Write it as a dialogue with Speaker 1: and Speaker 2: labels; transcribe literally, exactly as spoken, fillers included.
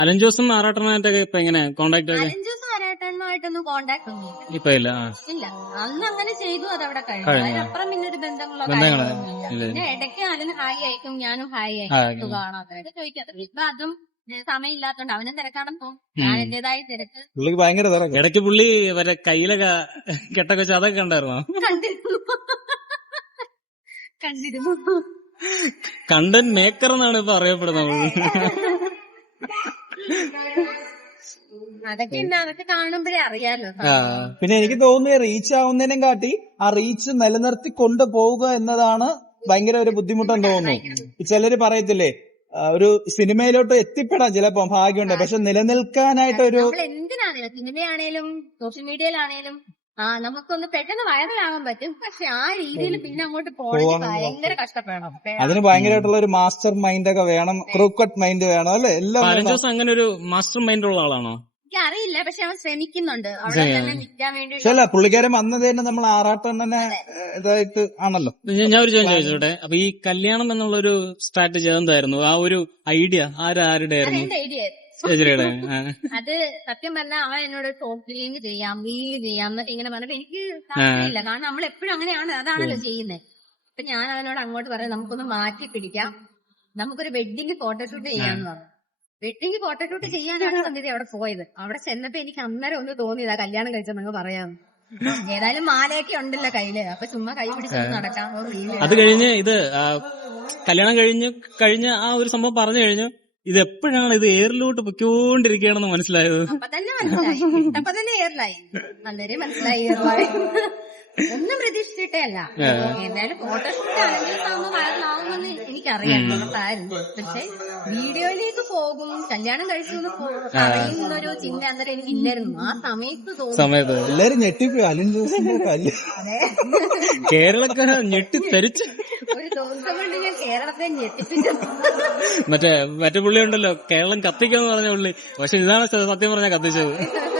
Speaker 1: Allen ജോസും ആറാട്ടനായിട്ടൊക്കെ ഇപ്പൊ എങ്ങനെ contact ഒക്കെ?
Speaker 2: അലഞ്ചൂസും ആരാട്ടനുമായിട്ടൊന്നും കോണ്ടാക്ട് ഒന്നും
Speaker 1: ഇപ്പൊ ഇല്ല. ആ.
Speaker 2: ഇല്ല. അന്ന് അങ്ങനെ ചെയ്തു, അതവിടെ കഴിഞ്ഞു.
Speaker 1: കഴിഞ്ഞു.
Speaker 2: അതിനപ്പുറം പിന്നെ ഒരു ബന്ധങ്ങളോ
Speaker 1: ബന്ധങ്ങളോ
Speaker 2: കാര്യങ്ങളൊന്നും ഇല്ല.
Speaker 1: ഇല്ല.
Speaker 2: പിന്നെ ഇടയ്ക്ക് അലൻ ഹായ് അയക്കും, ഞാനും ഹായ്
Speaker 1: ആ,
Speaker 2: അയക്കും കാണാത്തതായിട്ട് ചോദിക്കാത്ത. ഇപ്പൊ അതും ഏ, സമയമില്ലാത്തോണ്ട് അവനും തിരക്കാണെന്ന് പോകും, ഞാൻ എന്റേതായ തിരക്ക്
Speaker 3: പുള്ളിക്ക് ഭയങ്കര തിരക്ക്.
Speaker 1: ഇടയ്ക്ക് പുള്ളി മറ്റേ കയ്യിലൊക്കെ കെട്ടൊക്കെ വെച്ച് അതൊക്കെ കണ്ടായിരുന്നോ?
Speaker 2: കണ്ടിരുന്നു കണ്ടിരുന്നു
Speaker 1: കണ്ടന്റ് മേക്കർ എന്നാണ് ഇപ്പൊ അറിയപ്പെടുന്നത്.
Speaker 2: അതൊക്കെ ഉണ്ട്, അതൊക്കെ കാണുമ്പോഴേ അറിയാലോ.
Speaker 1: ആ.
Speaker 3: പിന്നെ എനിക്ക് തോന്നുന്നത് റീച്ച് ആവുന്നതിനും കാട്ടി ആ റീച്ച് നിലനിർത്തി കൊണ്ടുപോവുക എന്നതാണ് ഭയങ്കര ഒരു ബുദ്ധിമുട്ടെന്ന് തോന്നുന്നു. ചിലര് പറയത്തില്ലേ, ആ, ഒരു സിനിമയിലോട്ട് എത്തിപ്പെടാൻ ചിലപ്പോ ഭാഗ്യമുണ്ട്, പക്ഷെ നിലനിൽക്കാനായിട്ട് ഒരു
Speaker 2: നമ്മൾ എന്തിനാണേലും സിനിമയാണേലും സോഷ്യൽ മീഡിയയിലാണേലും ആ നമുക്കൊന്ന് പെട്ടെന്ന് വൈറലാകാൻ പറ്റും, പക്ഷെ ആ രീതിയിൽ പിന്നെ അങ്ങോട്ട് പോകണമെങ്കിൽ ഭയങ്കര കഷ്ടപ്പെടണം.
Speaker 3: അതിന് ഭയങ്കരമായിട്ടുള്ള ഒരു മാസ്റ്റർ മൈൻഡ് ഒക്കെ വേണം, ക്രൂക്കട്ട് മൈൻഡ് വേണം, അല്ലെ? എല്ലാം
Speaker 1: അലൻ
Speaker 3: വേണം.
Speaker 1: ജോസ് അങ്ങനെ ഒരു മാസ്റ്റർ മൈൻഡ് ഉള്ള ആളാണോ?
Speaker 2: എനിക്ക് അറിയില്ല, പക്ഷെ അവൻ ശ്രമിക്കുന്നുണ്ട് അവിടെ തന്നെ നിൽക്കാൻ വേണ്ടി.
Speaker 3: പക്ഷെ അല്ല, പുള്ളിക്കാരൻ വന്നത് തന്നെ നമ്മൾ ആറാട്ടം തന്നെ ഇതായിട്ട് ആണല്ലോ.
Speaker 1: ഞാൻ ഞാൻ ഒരു ചോദ്യം ചോദിച്ചോട്ടെ. അപ്പൊ ഈ കല്യാണം എന്നുള്ളൊരു സ്ട്രാറ്റജി എന്തായിരുന്നു? ആ ഒരു ഐഡിയ ആരാരുടെ ആയിരുന്നു?
Speaker 2: അതെന്റെ ഐഡിയ.
Speaker 1: ചേച്ചിയുടെ? ആ.
Speaker 2: അത് സത്യം പറഞ്ഞാൽ അവൻ എന്നോട് ടോപ്പ് ക്ലീൻ ചെയ്യാം, വീല് ചെയ്യാം എന്നൊക്കെ ഇങ്ങനെ പറഞ്ഞപ്പോ എനിക്ക് താല്പര്യമില്ല. കാരണം നമ്മൾ എപ്പോഴും അങ്ങനെയാണ്, അതാണല്ലോ ചെയ്യുന്നത്. അപ്പൊ ഞാൻ അവനോട് അങ്ങോട്ട് പറയാം, നമുക്കൊന്ന് മാറ്റി പിടിക്കാം, നമുക്കൊരു വെഡിങ് ഫോട്ടോഷൂട്ട് ചെയ്യാന്ന് പറഞ്ഞു. വെഡിങ് ഫോട്ടോഷൂട്ട് ചെയ്യാനാണ് സന്ധ്യ അവിടെ പോയത്. അവിടെ ചെന്നപ്പോ എനിക്ക് അന്നേരം ഒന്ന് തോന്നിയതാ കല്യാണം കഴിച്ചെന്നൊക്കെ പറയാം. ഏതായാലും മാലയൊക്കെ ഉണ്ടല്ലോ കയ്യില്, അപ്പൊ ചുമ്മാ കൈ പിടിച്ചൊന്ന് നടക്കാം.
Speaker 1: അത് കഴിഞ്ഞ് ഇത് ആ, കല്യാണം കഴിഞ്ഞ് കഴിഞ്ഞ ആ ഒരു സംഭവം പറഞ്ഞു കഴിഞ്ഞു. ഇത് എപ്പോഴാണ് ഇത് എയറിലോട്ട് പൊയ്ക്കൊണ്ടിരിക്കുകയാണെന്ന് മനസ്സിലായത്?
Speaker 2: അപ്പൊ തന്നെ മനസ്സിലായി, ഇട്ടപ്പോ തന്നെ എയറിലായി. നല്ലൊരു മനസ്സിലായി എയറിലായി. ഒന്നും പ്രതീക്ഷിച്ചിട്ടേ അല്ല. എന്തായാലും ഫോട്ടോഷൂട്ട് ആണെങ്കിൽ ആകുമ്പോ വൈറലാവുമെന്ന് എനിക്കറിയാം, ഉറപ്പായിരുന്നു. പക്ഷെ വീഡിയോയിലേക്ക് പോകും, കല്യാണം കഴിച്ചു എന്ന് പറയുന്നൊരു ചിന്ത അന്നേരം എനിക്ക് ഇല്ലായിരുന്നു. ആ സമയത്ത് തോന്നി.
Speaker 1: സമയത്ത്
Speaker 3: എല്ലാരും ഞെട്ടിപ്പോയി. അലൻ ജോസിന്റെ കല്യാണം
Speaker 2: അതെ,
Speaker 1: കേരളക്കാർ ഞെട്ടിത്തെരിച്ച്.
Speaker 2: ഒരു ദിവസം കൊണ്ട് ഞാൻ കേരളത്തെ ഞെട്ടിപ്പിച്ചു.
Speaker 1: മറ്റേ മറ്റേ പുള്ളി ഉണ്ടല്ലോ, കേരളം കത്തിക്കാന്ന് പറഞ്ഞ പുള്ളി. പക്ഷെ ഇതാണ് സത്യം പറഞ്ഞാൽ കത്തിച്ചത്.